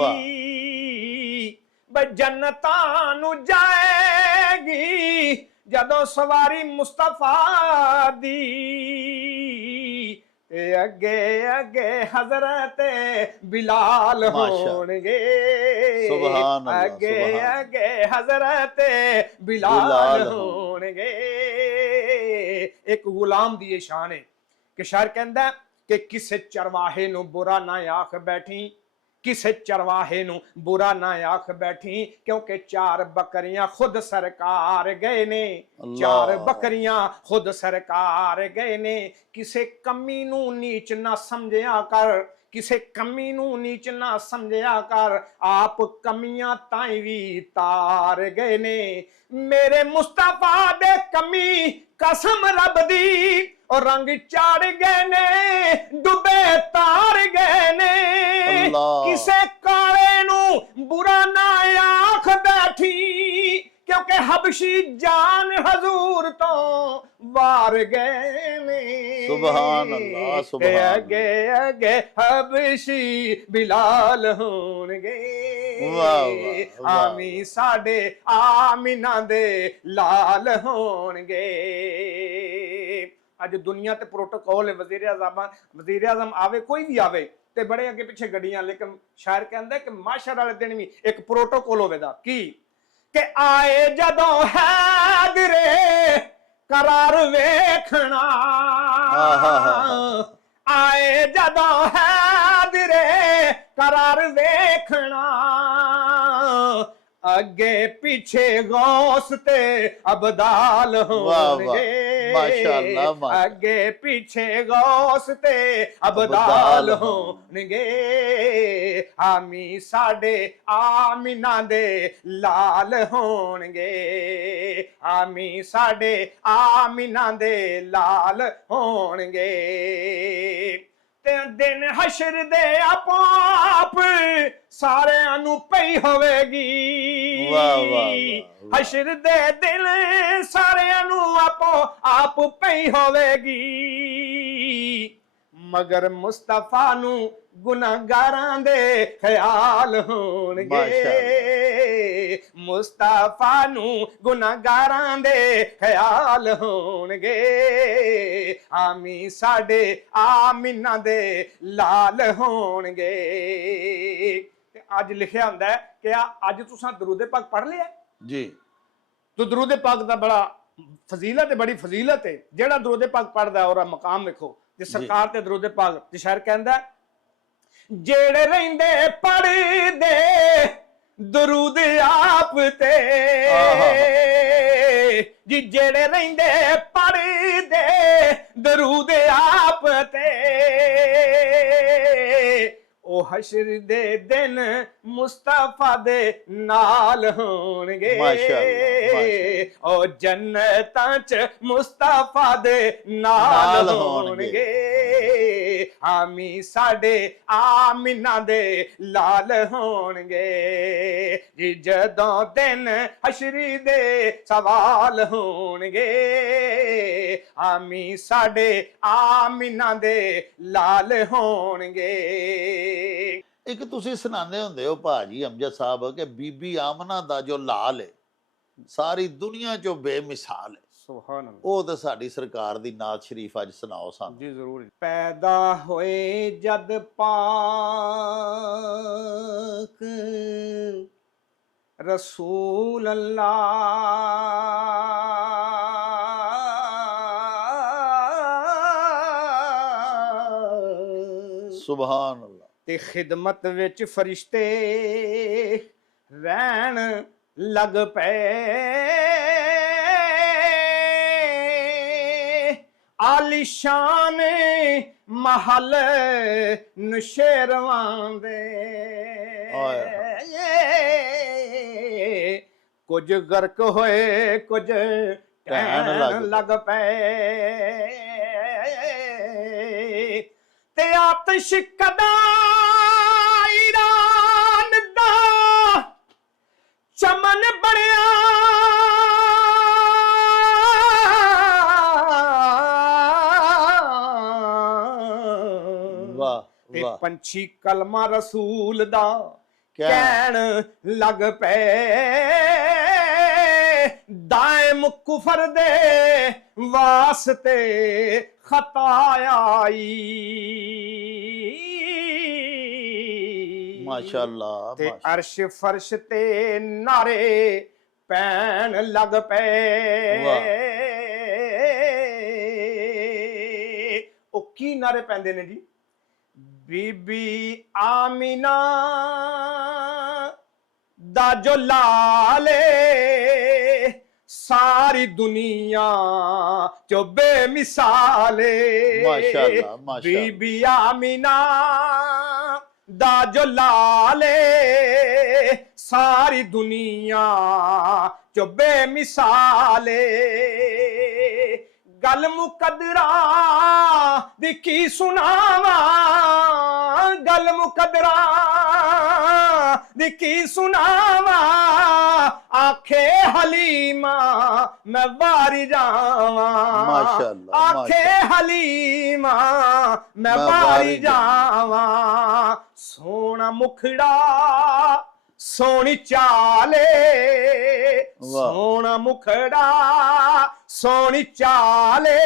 ਬਈ ਜੰਨਤਾਂ ਨੂੰ ਜਾਏਗੀ ਜਦੋਂ ਸਵਾਰੀ ਮੁਸਤਫਾ ਦੀ ਤੇ ਅੱਗੇ ਅੱਗੇ ਹਜ਼ਰਤ ਬਿਲਾਲ ਹੋਣਗੇ ਸੁਭਾਨ ਅੱਲਾਹ ਅੱਗੇ ਅੱਗੇ ਹਜ਼ਰਤ ਬਿਲਾਲ ਹੋਣਗੇ ਇੱਕ ਗੁਲਾਮ ਦੀ ਇਹ ਸ਼ਾਨ ਹੈ ਕਿ ਸ਼ਾਇਰ ਕਹਿੰਦਾ ਕਿ ਕਿਸੇ ਚਰਵਾਹੇ ਨੂੰ ਬੁਰਾ ਨਾ ਆਖ ਬੈਠੀ ਕਿਸੇ ਚਰਵਾਹੇ ਨੂੰ ਬੁਰਾ ਨਾ ਆਖ ਬੈਠੀ ਕਿਉਂਕਿ 4 ਬੱਕਰੀਆਂ ਖੁਦ ਸਰਕਾਰ ਗਏ ਨੇ 4 ਬੱਕਰੀਆਂ ਖੁਦ ਸਰਕਾਰ ਗਏ ਨੇ ਕਿਸੇ ਕਮੀ ਨੂੰ ਨੀਚ ਨਾ ਸਮਝਿਆ ਕਰ ਕਿਸੇ ਕਮੀ ਨੂੰ ਨੀਚ ਨਾ ਸਮਝਿਆ ਕਰ ਆਪ ਕਮੀਆਂ ਤਾਈ ਵੀ ਤਾਰ ਗਏ ਨੇ ਮੇਰੇ ਮੁਸਤਫਾ ਦੇ ਕਮੀ ਕਸਮ ਰੱਬ ਦੀ और रंग चाड़ गए ने डुबे तार गए ने किसे काले नू बुरा ना आख बैठी क्योंकि हबशी जान हजूर तो वार गए ने सुभान अल्लाह सुभान अगे अगे हबशी बिलाल होणगे आमी साडे आमिना दे लाल होणगे ਅੱਜ ਦੁਨੀਆ ਤੇ ਪ੍ਰੋਟੋਕਾਲ ਹੈ ਵਜ਼ੀਰ ਆਜ਼ਮ ਆਵੇ ਕੋਈ ਵੀ ਆਵੇ ਤੇ ਬੜੇ ਅੱਗੇ ਪਿੱਛੇ ਗੱਡੀਆਂ ਲੇਕਿਨ ਸ਼ਾਇਰ ਕਹਿੰਦਾ ਕਿ ਮਾਸ਼ਰ ਵਾਲੇ ਦਿਨ ਵੀ ਇੱਕ ਪ੍ਰੋਟੋਕਾਲ ਹੋਵੇਗਾ ਕੀ ਕਿ ਆਏ ਜਦੋਂ ਹੈਦਰੇ करार वेखना ਆਏ ਜਦੋਂ ਹੈਦਰੇ ਕਰਾਰ ਵੇਖਣਾ ਅੱਗੇ ਪਿੱਛੇ ਗੌਸ ਤੇ ਅਬਦਾਲ ਹੋਣਗੇ ਮਾਸ਼ਾਅੱਲਾ ਮਾਸ਼ਾਅੱਲਾ ਅੱਗੇ ਪਿੱਛੇ ਗੌਸ ਤੇ ਅਬਦਾਲ ਹੋਣਗੇ ਆਮੀ ਸਾਡੇ ਆਮੀਨਾ ਦੇ ਲਾਲ ਹੋਣਗੇ ਆਮੀ ਸਾਡੇ ਆਮੀਨਾ ਦੇ ਲਾਲ ਹੋਣਗੇ ਤੇ ਦਿਨ ਹਸ਼ਰ ਦੇ ਆਪੋ ਆਪ ਸਾਰਿਆਂ ਨੂੰ ਪਈ ਹੋਵੇਗੀ ਵਾਹ ਵਾਹ ਹਸ਼ਰ ਦੇ ਦਿਨ ਸਾਰਿਆਂ ਨੂੰ ਆਪੋ ਆਪ ਪਈ ਹੋਵੇਗੀ ਮਗਰ ਮੁਸਤਫਾ ਨੂੰ ਗੁਨਾਹਗਾਰਾਂ ਦੇ ਖਿਆਲ ਹੋਣਗੇ ਮੁਸਤਫਾ ਨੂੰ ਗੁਨਾਹਗਾਰਾਂ ਦੇ ਖਿਆਲ ਹੋਣਗੇ ਆਮੀ ਸਾਡੇ ਆਮੀਨਾ ਦੇ ਲਾਲ ਹੋਣਗੇ ਤੇ ਅੱਜ ਲਿਖਿਆ ਹੁੰਦਾ ਹੈ ਕਿ ਅੱਜ ਤੁਸੀਂ ਦਰੂਦ ਪਾਕ ਪੜ੍ਹ ਲਿਆ ਜੀ ਤੋ ਦਰੂਦ ਪਾਕ ਦਾ ਬੜਾ ਫਜ਼ੀਲਤ ਹੈ ਬੜੀ ਫਜ਼ੀਲਤ ਹੈ ਜਿਹੜਾ ਦਰੂਦ ਪਾਕ ਪੜ੍ਹਦਾ ਉਹਦਾ ਮਕਾਮ ਵੇਖੋ ਤੇ ਸਰਕਾਰ ਤੇ ਦਰੂਦ ਪਾਕ ਤੇ ਸ਼ਾਇਰ ਕਹਿੰਦਾ ਜਿਹੜੇ ਰਹਿੰਦੇ ਪੜ੍ਹਦੇ ਦਰੂਦ ਆਪ ਤੇ ਜੀ ਜਿਹੜੇ ਰਹਿੰਦੇ ਪੜ੍ਹਦੇ ਦਰੂਦ ਆਪ ਤੇ ਉਹ ਹਸ਼ਰ ਦੇ ਦਿਨ ਮੁਸਤਫਾ ਦੇ ਨਾਲ ਹੋਣਗੇ ਮਾਸ਼ਾਅੱਲਾ ਉਹ ਜੰਨਤਾਂ ਚ ਮੁਸਤਫਾ ਦੇ ਨਾਲ ਹੋਣਗੇ ਆਮੀ ਸਾਡੇ ਆਮੀਨਾ ਦੇ ਲਾਲ ਹੋਣਗੇ ਜੀ ਜਦੋਂ ਦਿਨ ਹਸ਼ਰੀ ਦੇ ਸਵਾਲ ਹੋਣਗੇ ਆਮੀ ਸਾਡੇ ਆਮੀਨਾ ਦੇ ਲਾਲ ਹੋਣਗੇ ਇੱਕ ਤੁਸੀਂ ਸੁਣਾਉਂਦੇ ਹੁੰਦੇ ਹੋ ਭਾਜੀ ਅਮਜਦ ਸਾਹਿਬ ਕਿ ਬੀਬੀ ਆਮਨਾ ਦਾ ਜੋ ਲਾਲ ਹੈ ਸਾਰੀ ਦੁਨੀਆ ਚੋਂ ਬੇਮਿਸਾਲ ਹੈ ਸੁਭਾਨ ਅੱਲਾਹ ਉਹ ਤਾਂ ਸਾਡੀ ਸਰਕਾਰ ਦੀ ਨਾਤ ਸ਼ਰੀਫ ਅੱਜ ਸੁਣਾਓ ਸਾਨੂੰ ਜੀ ਜ਼ਰੂਰ ਪੈਦਾ ਹੋਏ ਜਦ ਪਾਕ ਰਸੂਲ ਅੱਲਾਹ ਸੁਭਾਨ ਅੱਲਾਹ ਤੇ ਖਿਦਮਤ ਵਿੱਚ ਫਰਿਸ਼ਤੇ ਰਹਿਣ ਲੱਗ ਪਏ ਆਲੀਸ਼ਾਨ ਮਹਲ ਨਸ਼ੇਰਵਾਂ ਦੇ ਕੁਝ ਗਰਕ ਹੋਏ ਕੁਝ ਕਹਿਣ ਲੱਗ ਪਏ ਤੇ ਆਤਸ਼ ਕਦਾ ਈਰਾਨ ਦਾ ਚਮਨ ਬਣਿਆ ਵਾਹ ਤੇ ਵਾਹ ਪੰਛੀ ਕਲਮਾ ਰਸੂਲ ਦਾ ਕਹਿਣ ਲੱਗ ਪਏ ਦਾਇਮ ਕੁਫਰ ਦੇ ਵਾਸਤੇ ਖਤਾ ਆਈ ਮਾਸ਼ਾਅੱਲਾ ਤੇ ਅਰਸ਼ ਫਰਸ਼ ਤੇ ਨਾਰੇ ਪੈਣ ਲੱਗ ਪਏ ਉਹ ਕੀ ਨਾਰੇ ਪੈਂਦੇ ਨੇ ਜੀ ਬੀਬੀ ਆਮੀਨਾ ਦਾ ਜੋ ਲਾਲੇ ਸਾਰੀ ਦੁਨੀਆ ਚੋ ਬੇਮਿਸਾਲੇ ਮਾਸ਼ਾਅੱਲਾ ਮਾਸ਼ਾਅੱਲਾ ਬੀਬੀ ਆਮੀਨਾ ਦਾ ਜੋ ਲਾਲੇ ਸਾਰੀ ਦੁਨੀਆ ਚੋ ਬੇਮਿਸਾਲੇ ਗੱਲ ਮੁਕੱਦਰਾ ਦੀ ਕੀ ਸੁਣਾਵਾਂ ਗੱਲ ਮੁਕੱਦਰਾ ਦੀ ਕੀ ਸੁਣਾਵਾਂ ਆਖੇ ਹਲੀਮਾ ਮੈਂ ਵਾਰੀ ਜਾਵਾਂ ਮਾਸ਼ਾਅੱਲਾ ਆਖੇ ਹਲੀਮਾ ਮੈਂ ਵਾਰੀ ਜਾਵਾਂ ਸੋਹਣਾ ਮੁਖੜਾ ਸੋਹਣੀ ਚਾਲੇ ਸੋਹਣਾ ਮੁਖੜਾ ਸੋਹਣੀ ਚਾਲੇ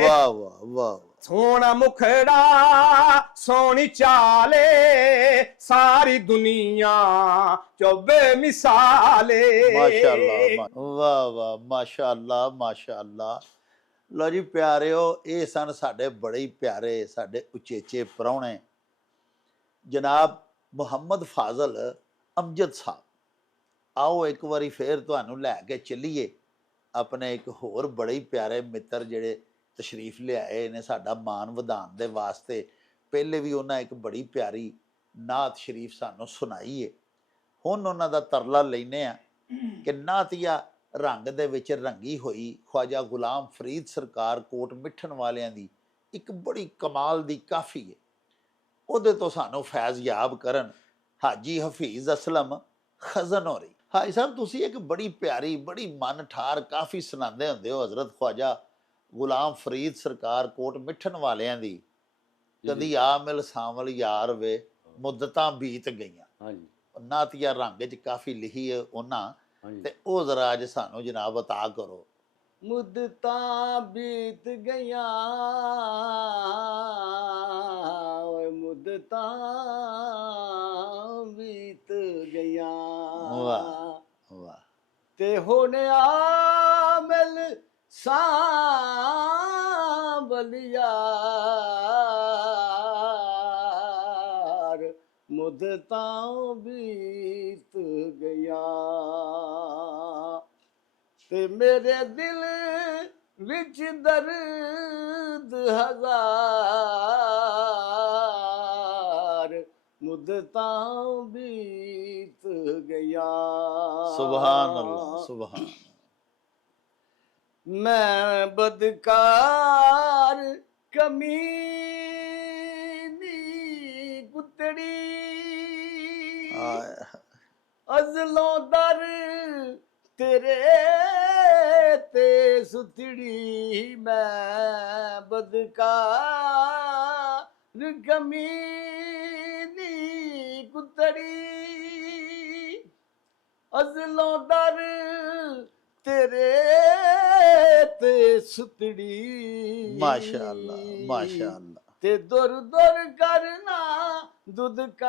ਵਾਹ ਵਾਹ ਵਾਹ ਸੋਹਣਾ ਮੁਖੜਾ ਸੋਹਣੀ ਚਾਲੇ ਸਾਰੀ ਦੁਨੀਆ ਚੋ ਬੇਮਿਸਾਲੇ ਮਾਸ਼ਾਅੱਲਾ ਵਾਹ ਵਾਹ ਮਾਸ਼ਾਅੱਲਾ ਮਾਸ਼ਾਅੱਲਾ ਲੋ ਜੀ ਪਿਆਰਿਓ, ਇਹ ਸਨ ਸਾਡੇ ਬੜੇ ਹੀ ਪਿਆਰੇ, ਸਾਡੇ ਉਚੇਚੇ ਪ੍ਰਾਹੁਣੇ ਜਨਾਬ ਮੁਹੰਮਦ ਫਾਜ਼ਲ ਅਮਜਦ ਸਾਹਿਬ। ਆਓ ਇੱਕ ਵਾਰੀ ਫੇਰ ਤੁਹਾਨੂੰ ਲੈ ਕੇ ਚੱਲੀਏ ਆਪਣੇ ਇੱਕ ਹੋਰ ਬੜੇ ਹੀ ਪਿਆਰੇ ਮਿੱਤਰ ਜਿਹੜੇ ਤਸ਼ਰੀਫ ਲਿਆਏ ਨੇ ਸਾਡਾ ਮਾਣ ਵਧਾਉਣ ਦੇ ਵਾਸਤੇ। ਪਹਿਲੇ ਵੀ ਉਹਨਾਂ ਇੱਕ ਬੜੀ ਪਿਆਰੀ ਨਾਤ ਸ਼ਰੀਫ ਸਾਨੂੰ ਸੁਣਾਈ ਹੈ। ਹੁਣ ਉਹਨਾਂ ਦਾ ਤਰਲਾ ਲੈਨੇ ਆ ਕਿ ਨਾਤੀਆ ਰੰਗ ਦੇ ਵਿੱਚ ਰੰਗੀ ਹੋਈ ਖਵਾਜਾ ਗੁਲਾਮ ਫਰੀਦ ਸਰਕਾਰ ਕੋਟ ਮਿੱਠਣ ਵਾਲਿਆਂ ਦੀ ਇੱਕ ਬੜੀ ਕਮਾਲ ਦੀ ਕਾਫੀ ਹੈ। ਉਹਦੇ ਤੋਂ ਸਾਨੂੰ ਫੈਜ਼ ਯਾਬ ਕਰਨ ਹਾਜੀ ਹਫੀਜ਼ ਅਸਲਮ ਖਜ਼ਨੌਰੀ। ਹਾਜੀ ਸਾਹਿਬ, ਤੁਸੀਂ ਇੱਕ ਬੜੀ ਪਿਆਰੀ ਬੜੀ ਮਨ ਠਾਰ ਕਾਫੀ ਸੁਣਾਉਂਦੇ ਹੁੰਦੇ ਹੋ ਹਜ਼ਰਤ ਖਵਾਜਾ ਗੁਲਾਮ ਫਰੀਦ ਸਰਕਾਰ ਕੋਟ ਮਿੱਠਣ ਵਾਲਿਆਂ ਦੀ। ਕਦੀ ਆ ਮਿਲ ਸਾਂਵਲ ਯਾਰ ਵੇ ਮੁੱਦਤਾਂ ਬੀਤ ਗਈਆਂ। ਹਾਂਜੀ ਨਾਤੀਆ ਰੰਗ 'ਚ ਕਾਫੀ ਲਿਖੀ ਹੈ ਉਹਨਾਂ, ਤੇ ਉਹ ਜ਼ਰਾ ਅੱਜ ਸਾਨੂੰ ਜਨਾਬ ਅਤਾ ਕਰੋ। ਮੁੱਦਤਾਂ ਬੀਤ ਗਈਆਂ ਓਏ ਮੁੱਦਤਾਂ ਬੀਤ ਗਈਆਂ। ਵਾਹ ਵਾਹ। ਤੇ ਹੁਣ ਆ ਮਿਲ ਸਾਂਭਲ ਯਾਰ ਮੁੱਦਤਾਂ ਬੀਤ ਗਈਆਂ। ਤੇ ਮੇਰੇ ਦਿਲ ਵਿੱਚ ਦਰਦ ਹਜ਼ਾਰ ਮੁੱਦਤਾਂ ਬੀਤ ਗਈਆਂ। ਸੁਭਾਨ ਅੱਲਾਹ ਸੁਭਾਨ। ਮੈਂ ਬਦਕਾਰ ਕਮੀਨੀ ਕੁੱਤੜੀ ਅਜ਼ਲੋਂ ਦਰ ਤੇਰੇ ਤੇ ਸੁਥੜੀ। ਮੈਂ ਬਦਕਾਰ ਕਮੀਨੀ ਕੁੱਤੜੀ ਅਜ਼ਲੋਂ ਦਰ ਤੇਰੇ ਤੇ ਸੁਤੜੀ। ਮਾਸ਼ਾ ਅੱਲਾਹ ਮਾਸ਼ਾ ਅੱਲਾਹ। ਤੇ ਦੁਰ ਦੁਰ ਕਰਨਾ ਦੁਦਕਾਰ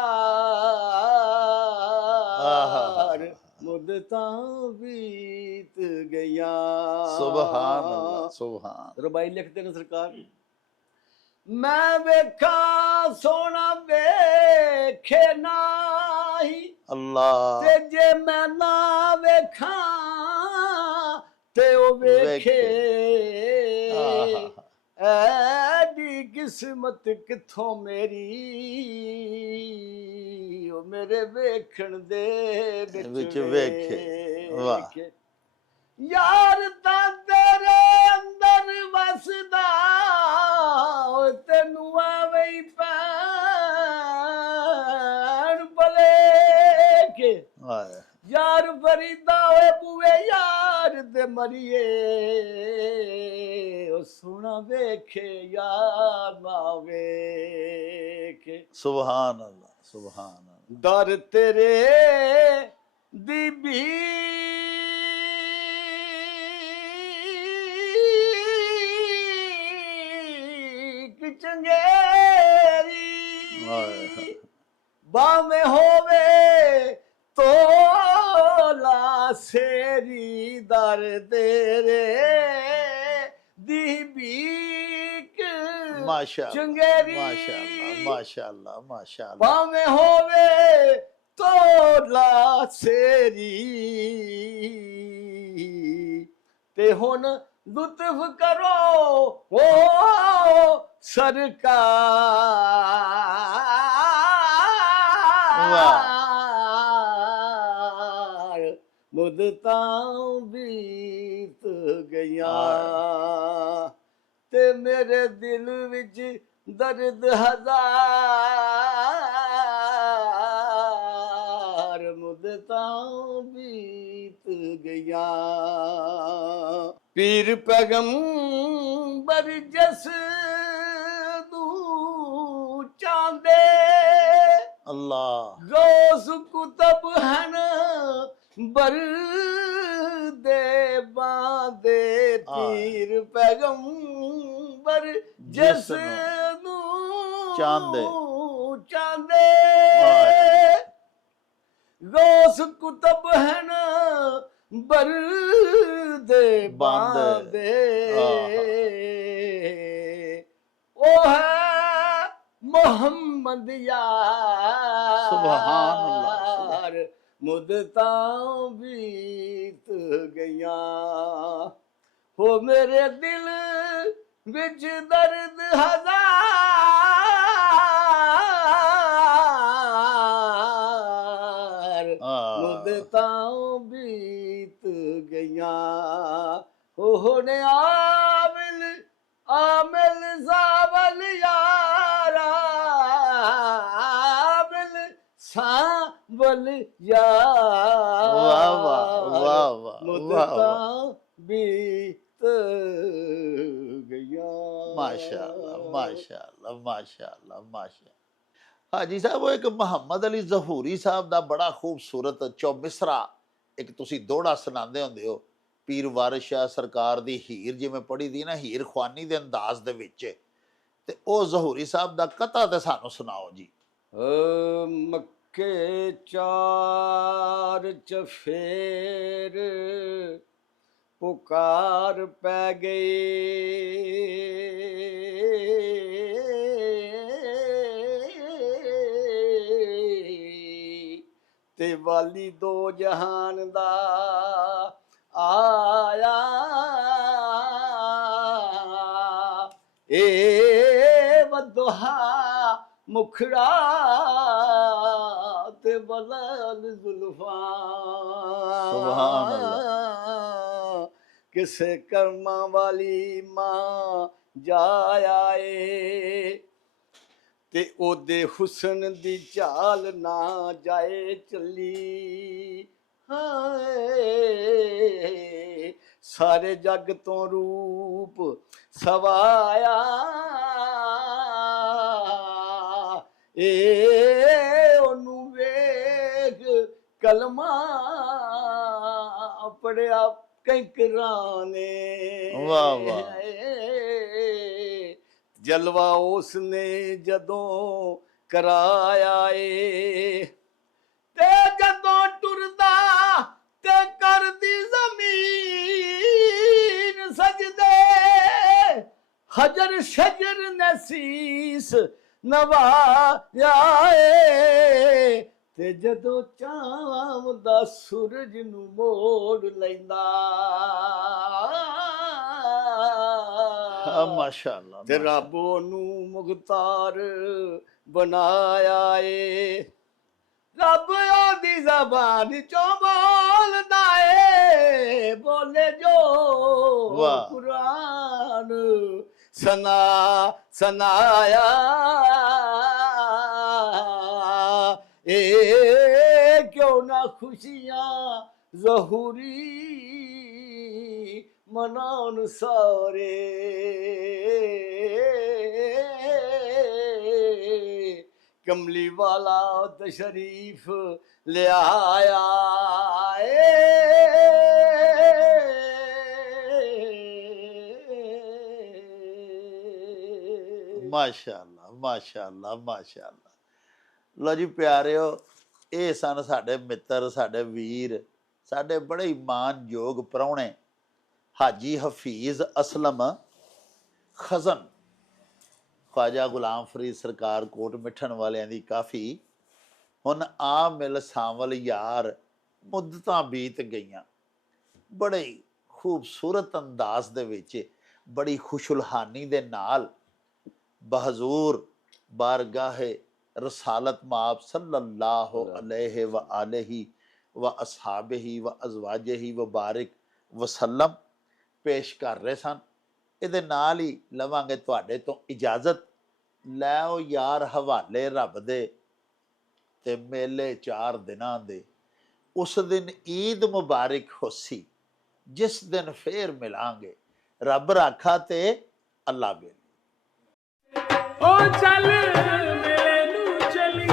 ਮੁੱਦਤਾਂ ਬੀਤ ਗਈਆਂ। ਸੁਭਾਨ ਅੱਲਾਹ ਸੁਭਾਨ। ਰਬਾਈ ਲਿਖਦੇ ਨੇ ਸਰਕਾਰ। ਮੈਂ ਵੇਖਾਂ ਸੋਹਣਾ ਵੇਖੇ ਨਾਹੀ ਅੱਲਾਹ। ਤੇ ਜੇ ਮੈਂ ਨਾ ਵੇਖਾਂ ਤੇ ਉਹ ਵੇਖੇ। ਐਡੀ ਕਿਸਮਤ ਕਿੱਥੋਂ ਮੇਰੀ ਉਹ ਮੇਰੇ ਵੇਖਣ ਦੇ ਵਿੱਚ ਵੇਖੇ। ਵਾਹ। ਯਾਰ ਤਾਂ ਤੇਰੇ ਅੰਦਰ ਵਸਦਾ ਤੈਨੂੰ ਆਵੇ ਹੀ ਪੈਣ ਭਲੇਖੇ। ਯਾਰ ਫਰੀਦਾ ਹੋਏ ਬੂਏ ਯਾਰ ਦੇ ਮਰੀਏ ਉਹ ਸੋਹਣਾ ਵੇਖੇ ਯਾਰ ਨਾ ਵੇਖੇ। ਸੁਭਾਨ ਅੱਲਾਹ ਸੁਭਾਨ ਅੱਲਾਹ। ਦਰ ਤੇਰੇ ਦੀ ਭੀਖ ਚੰਗੇਰੀ ਬਾਵੇਂ ਹੋਵੇ ਤੋਲਾ ਸੇਰੀ। ਦਰ ਤੇਰੇ ਦੀ ਭੀਖ ਮਾਸ਼ਾ ਚੰਗੇਰੀ ਮਾਸ਼ਾ ਅੱਲਾਹ ਮਾਸ਼ਾ ਅੱਲਾਹ ਮਾਸ਼ਾ ਅੱਲਾਹ। ਭਾਵੇਂ ਹੋਵੇ ਤੋਲਾ ਸੇਰੀ। ਤੇ ਹੁਣ ਲੁਤਫ ਕਰੋ ਓ ਸਰਕਾਰ ਮੁੱਦਤਾਂ ਬੀਤ ਗਈਆਂ। ਤੇ ਮੇਰੇ ਦਿਲ ਵਿੱਚ ਦਰਦ ਹਜ਼ਾਰ ਮੁੱਦਤਾਂ ਬੀਤ ਗਈਆਂ। ਪੀਰ ਪੈਗੰਬਰ ਜਸ ਨੂੰ ਚਾਹੁੰਦੇ ਅੱਲਾਹ। ਗੌਸ ਕੁਤਬ ਹਨ ਬਰ ਦੇ ਬਾਂਦੇ। ਪੀਰ ਪੈਗੰਬਰ ਜਿਸ ਨੂੰ ਚਾਹੁੰਦੇ ਗੌਸ ਕੁਤਬ ਹਨ ਬਰਦੇ ਬੰਦ। ਬਾਂਦੇ ਉਹ ਹੈ ਮੁਹੰਮਦ ਯਾਰ ਸੁਭਾਨ ਅੱਲਾਹ, ਮੁਦਤਾਂ ਬੀਤ ਗਈਆਂ ਹੋ ਮੇਰੇ ਦਿਲ ਵਿੱਚ ਦਰਦ ਹਜ਼ਾਰ ਮੁਦਤਾਂ ਬੀਤ ਗਈਆਂ ਹੁਣ ਆਮਿਲ ਸਾਵਲ ਯਾਰਾ ਆਮਿਲ ਸਾਵਲ ਯਾਰ ਵਾਹ ਵਾਹ ਵਾਹ ਵਾਹ ਮੁਦਤਾਂ ਬੀਤ ਗਈਆਂ ਮਾਸ਼ਾਅੱਲਾ ਮਾਸ਼ਾਅੱਲਾ ਮਾਸ਼ਾਅੱਲਾ ਮਾਸ਼ਾਅੱਲਾ। ਹਾਜੀ ਸਾਹਿਬ, ਉਹ ਇੱਕ ਮੁਹੰਮਦ ਅਲੀ ਜ਼ਹੂਰੀ ਸਾਹਿਬ ਦਾ ਬੜਾ ਖੂਬਸੂਰਤ ਚੌਮਿਸਰਾ ਇੱਕ ਤੁਸੀਂ ਦੋੜਾ ਸੁਣਾਉਂਦੇ ਹੁੰਦੇ ਹੋ, ਪੀਰ ਵਾਰਿਸ ਸ਼ਾਹ ਸਰਕਾਰ ਦੀ ਹੀਰ ਜਿਵੇਂ ਪੜ੍ਹੀ ਦੀ ਨਾ, ਹੀਰ ਖਵਾਨੀ ਦੇ ਅੰਦਾਜ਼ ਦੇ ਵਿੱਚ, ਤੇ ਉਹ ਜ਼ਹੂਰੀ ਸਾਹਿਬ ਦਾ ਕਤਾ ਤੇ ਸਾਨੂੰ ਸੁਣਾਓ ਜੀ। ਮੱਕੇ ਚਾਰ ਚਫੇਰ ਪੁਕਾਰ ਪੈ ਗਈ ਤੇ ਵਾਲੀ ਦੋ ਜਹਾਨ ਦਾ ਆਇਆ ਏ ਵਦੋਹਾ ਮੁਖੜਾ ਤੇ ਬਦਲ ਜ਼ੁਲਫਾਂ ਸੁਭਾਨ ਅੱਲਾਹ। ਕਿਸੇ ਕਰਮਾਂ ਵਾਲੀ ਮਾਂ ਜਾ ਆਏ ਤੇ ਉਹਦੇ ਹੁਸਨ ਦੀ ਝਾਲ ਨਾ ਜਾਏ ਚੱਲੀ ਹਾਏ ਸਾਰੇ ਜੱਗ ਤੋਂ ਰੂਪ ਸਵਾਇਆ ਏ ਉਹਨੂੰ ਵੇਖ ਕਲਮਾ ਪੜਿਆ ਕੰਕਰਾਂ ਨੇ ਵਾਹ ਵਾਹ। ਜਲਵਾ ਉਸਨੇ ਜਦੋਂ ਕਰਾਇਆ ਏ ਤੇ ਜਦੋਂ ਟੁਰਦਾ ਤੇ ਕਰਦੀ ਜ਼ਮੀਨ ਸਜਦੇ ਹਜਰ ਸ਼ਜਰ ਨਸੀਸ ਨਵਾਇਆ ਏ ਤੇ ਜਦੋਂ ਚਾਵਾਂ ਦਾ ਸੂਰਜ ਨੂੰ ਮੋੜ ਲੈਂਦਾ ਮਾਸ਼ਾਅੱਲਾ ਤੇ ਰੱਬ ਉਹਨੂੰ ਮੁਖਤਾਰ ਬਣਾਇਆ ਏ ਰੱਬ ਉਹਦੀ ਜ਼ਬਾਨ ਚੋਂ ਬੋਲਦਾ ਏ ਬੋਲੇ ਜੋ ਵਾਹ। ਕੁਰਾਨ ਸੁਨਾਇਆ ਏ ਕਿਉਂ ਨਾ ਖੁਸ਼ੀਆਂ ਜ਼ਹੂਰੀ ਮਨਾਉਣ ਸਾਰੇ ਕਮਲੀ ਵਾਲਾ ਤਸ਼ਰੀਫ ਲਿਆਇਆ ਮਾਸ਼ਾਅੱਲਾ ਮਾਸ਼ਾਅੱਲਾ ਮਾਸ਼ਾਅੱਲਾ। ਲੋ ਜੀ ਪਿਆਰਿਓ, ਇਹ ਸਨ ਸਾਡੇ ਮਿੱਤਰ, ਸਾਡੇ ਵੀਰ, ਸਾਡੇ ਬੜੇ ਹੀ ਮਾਨਯੋਗ ਪ੍ਰਾਹੁਣੇ ਹਾਜੀ ਹਫੀਜ਼ ਅਸਲਮ ਖਜ਼ਨ, ਖਵਾਜਾ ਗੁਲਾਮ ਫਰੀਦ ਸਰਕਾਰ ਕੋਟ ਮਿੱਠਣ ਵਾਲਿਆਂ ਦੀ ਕਾਫੀ। ਹੁਣ ਆ ਮਿਲ ਸਾਵਲ ਯਾਰ ਮੁੱਦਤਾਂ ਬੀਤ ਗਈਆਂ, ਬੜੇ ਹੀ ਖੂਬਸੂਰਤ ਅੰਦਾਜ਼ ਦੇ ਵਿੱਚ, ਬੜੀ ਖੁਸ਼ੁਲਹਾਨੀ ਦੇ ਨਾਲ ਬਹਜ਼ੂਰ ਬਾਰਗਾਹੇ ਰਸਾਲਤ ਮਾਬ ਸੱਲੱਲਾਹੁ ਅਲੈਹਿ व ਆਲਿhi व ਅਸਹਾਬਿhi व ਅਜ਼ਵਾਜਿhi व ਬਾਰਿਕ ਵਸੱਲਮ ਪੇਸ਼ ਕਰ ਰਹੇ ਸਨ। ਇਹਦੇ ਨਾਲ ਹੀ ਲਵਾਂਗੇ ਤੁਹਾਡੇ ਤੋਂ ਇਜਾਜ਼ਤ। ਲੈ ਆਓ ਯਾਰ ਹਵਾਲੇ ਰੱਬ ਦੇ ਤੇ ਮੇਲੇ 4 ਦਿਨਾਂ ਦੇ। ਉਸ ਦਿਨ ਈਦ ਮੁਬਾਰਕ ਹੋਸੀ, ਜਿਸ ਦਿਨ ਫੇਰ ਮਿਲਾਂਗੇ। ਰੱਬ ਰਾਖਾ ਤੇ ਅੱਲਾ ਬੇਲੀ। ਓ ਚੱਲ ਮੇਲੇ ਨੂੰ ਚਲੀਏ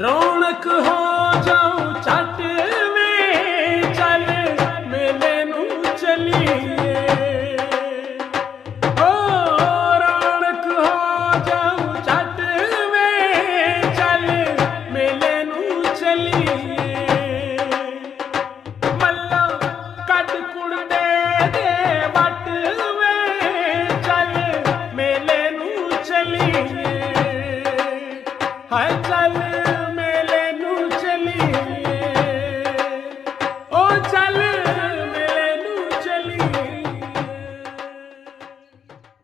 ਰੌਣਕ ਇੱਕ ਹੋ